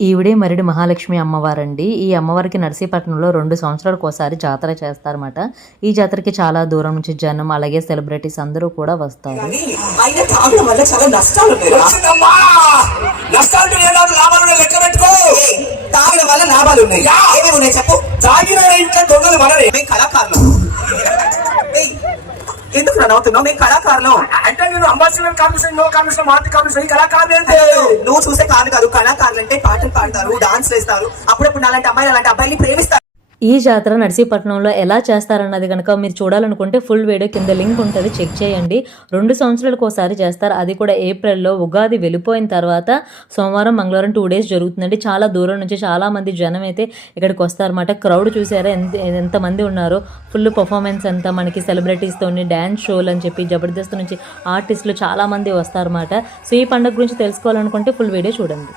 ఈవిడే మరిడి మహాలక్ష్మి అమ్మవారండి. ఈ అమ్మవారికి నర్సీపట్నంలో 2 సంవత్సరాలకోసారి జాతర చేస్తారన్నమాట. ఈ జాతరకి చాలా దూరం నుంచి జనం, అలాగే సెలబ్రిటీస్ అందరూ కూడా వస్తారు. ఎందుకు నవ్వుతున్నావు? మేము కళాకారులు అంటే నేను అంబాసిడర్ కమిషన్, నో కమిషన్, మార్టి కమిషన్, కళాకారులు అంటే నువ్వు చూసే కాదు కాదు. కళాకారులు అంటే పాటలు పాడతారు, డాన్స్ వేస్తారు, అప్పుడప్పుడు అలాంటి అబ్బాయిని ప్రేమిస్తారు. ఈ జాతర నర్సీపట్నంలో ఎలా చేస్తారన్నది కనుక మీరు చూడాలనుకుంటే ఫుల్ వీడియో కింద లింక్ ఉంటుంది, చెక్ చేయండి. 2 సంవత్సరాలకోసారి చేస్తారు, అది కూడా ఏప్రిల్లో. ఉగాది వెళ్ళిపోయిన తర్వాత సోమవారం మంగళవారం 2 డేస్ జరుగుతుందండి. చాలా దూరం నుంచి చాలామంది జనం అయితే ఇక్కడికి వస్తారన్నమాట. క్రౌడ్ చూసారా ఎంతమంది ఉన్నారో. ఫుల్ పర్ఫార్మెన్స్ అంతా మనకి సెలబ్రిటీస్తోని, డ్యాన్స్ షోలు అని చెప్పి జబర్దస్త్ నుంచి ఆర్టిస్టులు చాలామంది వస్తారన్నమాట. సో ఈ పండుగ గురించి తెలుసుకోవాలనుకుంటే ఫుల్ వీడియో చూడండి.